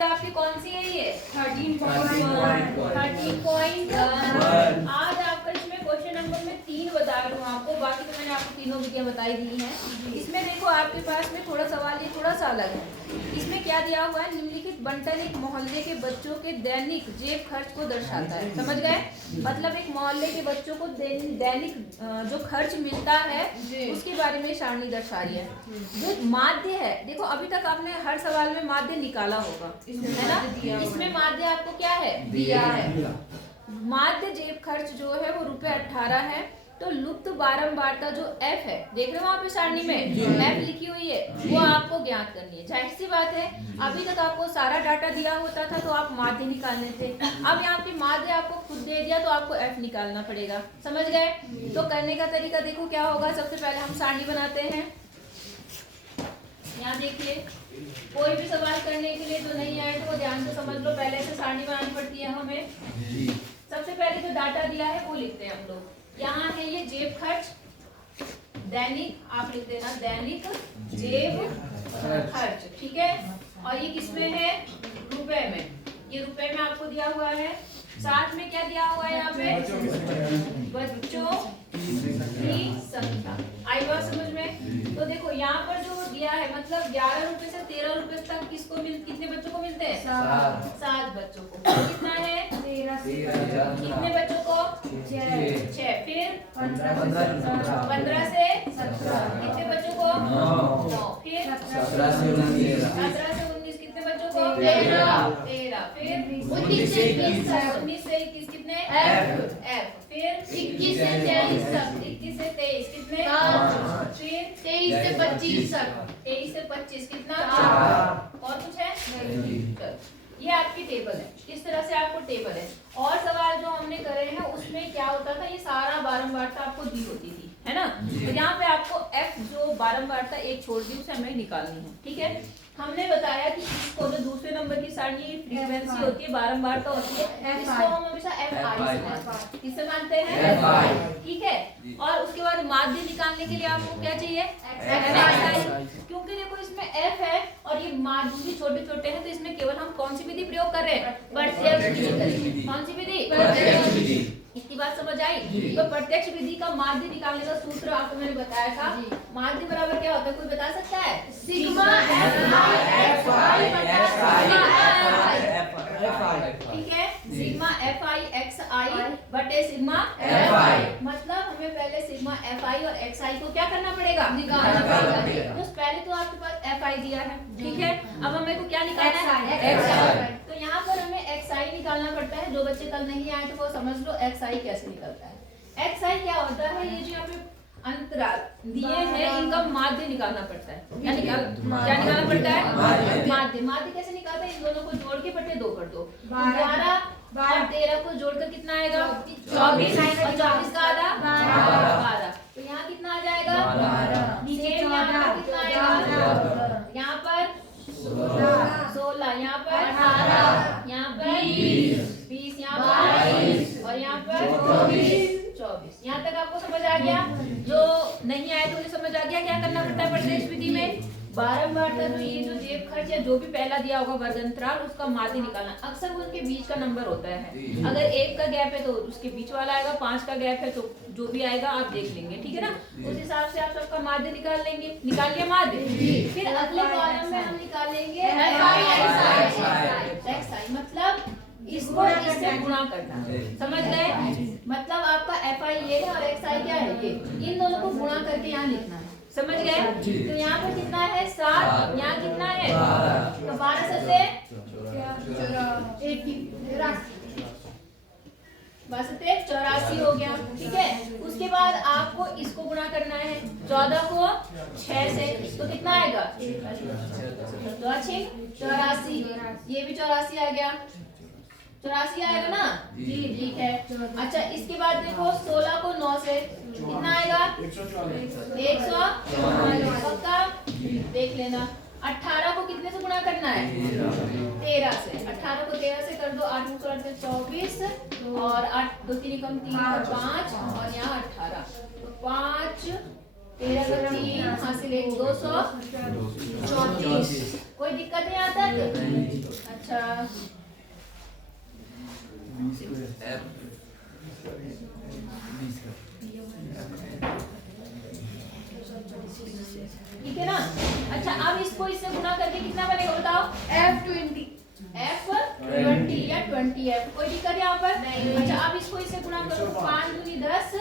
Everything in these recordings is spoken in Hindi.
आपकी कौन सी है ये 13.1 आज आपका इसमें क्वेश्चन नंबर में 3 बता रही हूँ आपको। बाकी तो मैंने आपको तीनों विधियां बताई दी हैं। इसमें देखो आपके पास में थोड़ा सवाल ये थोड़ा सा अलग है। इसमें क्या दिया हुआ है, निम्नलिखित बंटन एक मोहल्ले के बच्चों के दैनिक जेब खर्च को दर्शाता है। समझ गए? मतलब एक मोहल्ले के बच्चों को दैनिक जो खर्च मिलता है उसके बारे में सारणी दर्शा रही है। जो माध्य है, देखो अभी तक आपने हर सवाल में माध्य निकाला होगा, है ना? इसमें माध्य आपको क्या है, दिया है। माध्य जेब खर्च जो है वो ₹18 है। तो लुप्त बारंबारता जो F है, देख रहे हो वहाँ पे सारणी में F लिखी हुई है, वो आपको ज्ञात करनी है। जाहिर सी बात है, अभी तक आपको सारा डाटा दिया होता था तो आप माध्य निकालने थे। अब यहाँ पे माध्य आपको खुद दे दिया तो आपको F निकालना पड़ेगा। समझ गए? तो करने का तरीका देखो क्या होगा। सबसे पहले हम सारणी बनाते हैं। यहाँ देखिए, कोई भी सवाल करने के लिए जो नहीं आए तो वो ध्यान से समझ लो, पहले से सारणी बनानी पड़ती है हमें। सबसे पहले जो डाटा दिया है वो लिखते हैं हम लोग। यहाँ है ये जेब खर्च दैनिक, आप लिख देना दैनिक जेब खर्च, ठीक है। और ये किसमें है, रुपए में। ये रुपए में आपको दिया हुआ है। साथ में क्या दिया हुआ है यहाँ पे, बच्चों की संख्या। आई बात समझ में? तो देखो यहाँ पर जो दिया है, मतलब 11 रुपए से 13 रुपए तक कितने बच्चों को मिलते हैं, 7 बच्चों को। कितना है, 13। कितने बच्चों को, 6। फिर 15 से 17। कितने बच्चों को, 9। फिर 17 से 19 कितने बच्चों को, 13। फिर 19 से 21 कितने, F। फिर 21 से 23 तक, 21 से 23 कितने, 5। फिर 23 से 25 तक, 23 से 25 कितना, 4। और कुछ है, ये आपकी टेबल है। इस तरह से आपको टेबल है। और सवाल जो हमने करे हैं उसमें क्या होता था, ये सारा बारंबारता आपको दी होती थी, है ना? तो यहाँ पे आपको F जो बारंबारता एक छोड़ दी उसे हमें निकालनी है, ठीक है। हमने बताया कि इसको जो दूसरे नंबर की सारणी फ्रीक्वेंसी होती है, बारंबारता होती है, इसको हम हमेशा FI किससे मानते हैं, FI, ठीक है। और उसके बाद माध्य निकालने के लिए आपको क्या चाहिए, XI। क्योंकि देखो इसमें F है और ये माध्य भी छोटे छोटे हैं, तो इसमें केवल हम कौन सी विधि प्रयोग कर रहे हैं, प्रत्यक्ष विधि करेंगे। कौन सी विधि, प्रत्यक्ष विधि। इसकी बात समझ आई? तो प्रत्यक्ष विधि का माध्य निकालने का सूत्र आपको मैंने बताया था। माध्य बराबर क्या होता है, कोई बता सकता है, सिग्मा FI, ठीक है। सिग्मा FI XI बटे सिग्मा FI। मतलब हमें पहले सिग्मा FI और XI को क्या करना पड़ेगा, निकालना पड़ेगा। तो पहले तो आपके पास FI दिया है, ठीक है। अब हमें को क्या निकालना है, XI। तो यहाँ पर हमें XI निकालना पड़ता है। जो बच्चे कल नहीं आए तो वो समझ लो XI कैसे निकलता है। XI क्या होता है, ये जो यहाँ पे अंतराल दिए हैं इनका माध्य निकालना पड़ता है। क्या निकालना पड़ता है, माध्य कैसे निकालते हैं, इन दोनों को जोड़ के बटे 2 कर दो। 12 और 13 को जोड़कर कितना आएगा, 24। और 24 का आधा 12। तो यहाँ कितना आ जाएगा, नीचे यहाँ पर कितना आएगा, यहाँ पर 16, यहाँ पर 18, यहाँ पर 20, यहाँ पर 22 और यहाँ पर 24। यहाँ तक आपको समझ आ गया? जो नहीं आए तो उन्हें समझ आ गया क्या करना पड़ता है प्रत्यक्ष विधि में। बारंबारता जो ये जो जेब खर्च या जो भी पहला दिया होगा वर्ग अंतराल, उसका माध्य निकालना। अक्सर उनके बीच का नंबर होता है। अगर 1 का गैप है तो उसके बीच वाला आएगा, 5 का गैप है तो जो भी आएगा आप देख लेंगे, ठीक है ना। उस हिसाब से आप सबका माध्य निकाल लेंगे। निकाल लिया माध्य, फिर अगले कॉलम में हम निकालेंगे XI, मतलब इसको इससे गुणा करना। समझ गए? मतलब आपका FI ये है और XI क्या है, ये। इन दोनों को गुणा करके यहाँ लिखना है। समझ गए? तो यहाँ पर कितना है, 7। यहाँ कितना है, तो 12 से 84 हो गया, ठीक है। उसके बाद आपको इसको गुणा करना है 14 को 6 से, तो कितना आएगा, 84। ये भी 84 आ गया, 84 आएगा ना जी, ठीक है। अच्छा इसके बाद देखो 16 को 9 से कितना आएगा, 100 पक्का देख लेना। 18 को कितने से गुणा करना है, 13 से। 18 को 13 से कर दो, 8 से 24 और 8 2 3 कम 3 5 और यहाँ 18, तो 5 13 का 3 हासिल 1 234। कोई दिक्कत है यहाँ तक? अच्छा ठीक है ना। अच्छा अब इसको इससे गुना करके कितना बनेगा बताओ? F20 या 20F। कोई दिक्कत है यहाँ पर? अच्छा अब इसको इससे गुना करो, 5 दूनी 10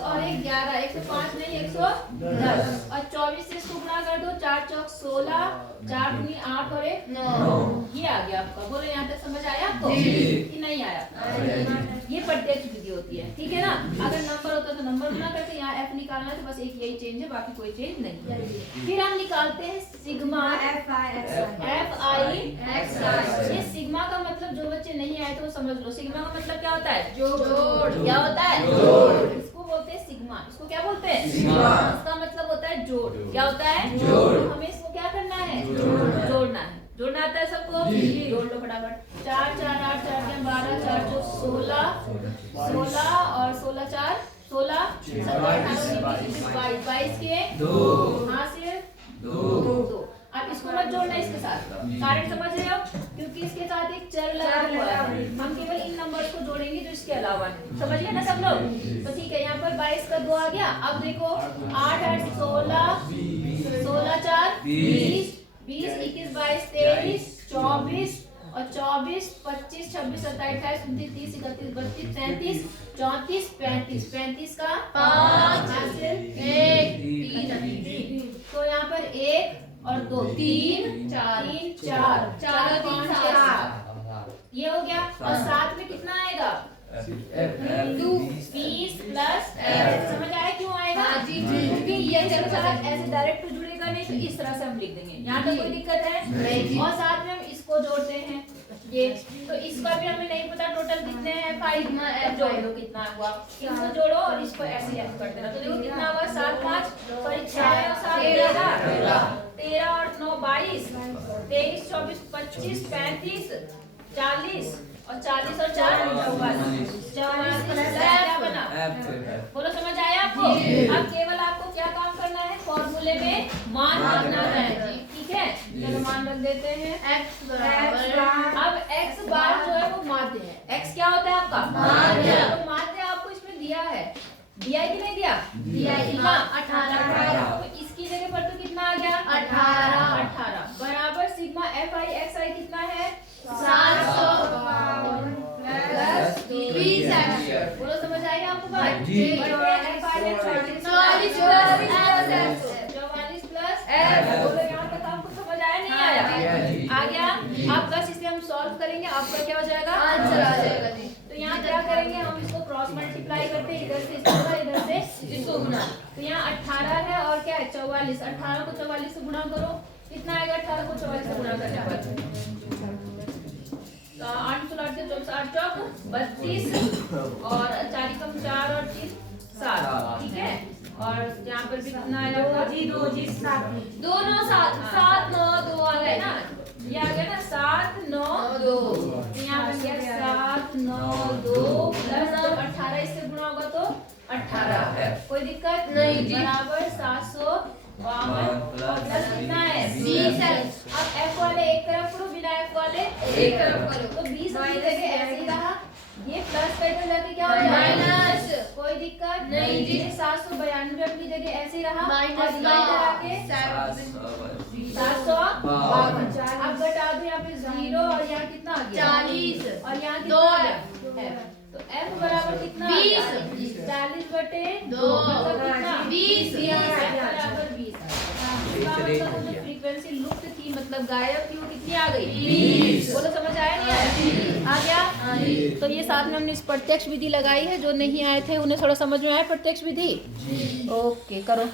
और 1 11, 105 नहीं 110 और 24 से इसको गुना कर दो, 4 चौक 16, 4 दूनी 8 और 1 9। ये आ गया आपका। बोलो यहाँ तक समझ आया आपको कि नहीं आया? ये प्रत्यक्ष विधि होती है, ठीक है ना। अगर नंबर होता तो नंबर गुना करते, यहाँ F निकालना है तो बस एक यही चेंज है, बाकी कोई चेंज नहीं। फिर हम निकालते हैं सिग्मा FI XI। ये सिग्मा का मतलब जो बच्चे नहीं आए तो समझ लो, सिग्मा का मतलब क्या होता है? जोड़। क्या होता है? जोड़। इसको बोलते हैं सिग्मा। इसको क्या बोलते हैं? सिग्मा। इसका मतलब होता है जोड़। क्या होता है? जोड़। हमें इसको क्या करना है? जोड़ना है। जोड़ना आता है सबको? जोड़ लो फटाफट। 4 4 8 4 12 4 2 16 और 16 4 16 22 के 2 हासिल 2। अब इसको मत जोड़ना इसके साथ, कारण समझ रहे हो? क्योंकि इसके साथ एक चर लगा हुआ है। हम केवल इन नंबर्स को जोड़ेंगे जो इसके अलावा है। समझ गए ना सब लोग? तो ठीक है, यहाँ पर 22 का 2 आ गया। अब देखो 8 8 16 16 4 20 20 21 22 23 24 और 24 25 26 27 28 29 30 31 32 33 34 35 35 का 5 हासिल 1 3। तो यहाँ पर 1 और 2 3 4 4 3 7 ये हो गया। और साथ में कितना आएगा? 20 प्लस F। समझ आया क्यों आएगा? क्योंकि ये जब ऐसे डायरेक्ट जुड़ेगा नहीं तो इस तरह से हम लिख देंगे। यहाँ पे कोई दिक्कत है नहीं। और साथ में हम इसको जोड़ते हैं ये, तो इसका भी हमें नहीं पता टोटल कितने हैं। 5 जोड़ लो कितना हुआ, इनको जोड़ो और इसको ऐसे ऐसे कर देना। तो देखो कितना हुआ? 7 5 सॉरी 6 और 7 13 और 9 22 23 24 25 35 40 और 40 और 4 44 क्या बना? बोलो समझ आया आपको? अब केवल आपको क्या काम करना है? फॉर्मूले में मान रखना है, ठीक है। चलो मान रख देते हैं x बराबर। अब x बार जो है वो माध्य है। x क्या होता है आपका? माध्य। तो माध्य आपको इसमें दिया है, दिया है कि नहीं दिया? दिया है। 18। तो इसकी जगह पर तो कितना आ गया? 18 बराबर सिग्मा FI XI कितना है? 700 प्लस 20। बोलो समझ आई आपको बात? 44 प्लस F। बोलो यहाँ तक आपको समझ आया नहीं आया? आ गया। अब बस इसे हम सॉल्व करेंगे, आपका क्या हो जाएगा? आंसर आ जाएगा जी। तो यहाँ क्या करेंगे? हम इसको क्रॉस मल्टीप्लाई करते हैं, इधर से इसको इधर से इसको गुना। तो यहाँ 18 है और क्या है? 44। 18 को 44 से गुना करो, कितना आएगा? 18 को 44 से गुना करने पर 8 8 चौक 32 और 4 कम 4 और 3 7, ठीक है। और यहाँ पर भी कितना आया होगा? 2 7 दोनों 7 7 9 2 आ गए ना, ये आ गया ना 7 9 2। यहाँ बन गया 7 9 2 प्लस 18 इससे गुना होगा तो 18। कोई दिक्कत नहीं जी। बराबर 752 प्लस कितना है? 20 है। अब F वाले एक तरफ करो, बिना F वाले एक तरफ करो, तो 20 की जगह ऐसे ही रहा। ये प्लस का इधर जाके क्या हो जाएगा? माइनस। कोई दिक्कत नहीं जी। 792 अपनी जगह ऐसे ही रहा, माइनस इधर आके 752। अब घटा दो यहाँ पे 0 और यहाँ कितना आ गया? 40 और यहाँ कितना आ गया? तो F बराबर कितना? 20। 40/2 मतलब कितना? 20 बराबर 20। फ्रीक्वेंसी लुप्त थी, मतलब गायब थी, वो कितनी आ गई? 20। बोलो समझ आया नहीं आया? आ गया। तो ये साथ में हमने इस प्रत्यक्ष विधि लगाई है, जो नहीं आए थे उन्हें थोड़ा समझ में आया प्रत्यक्ष विधि? ओके करो।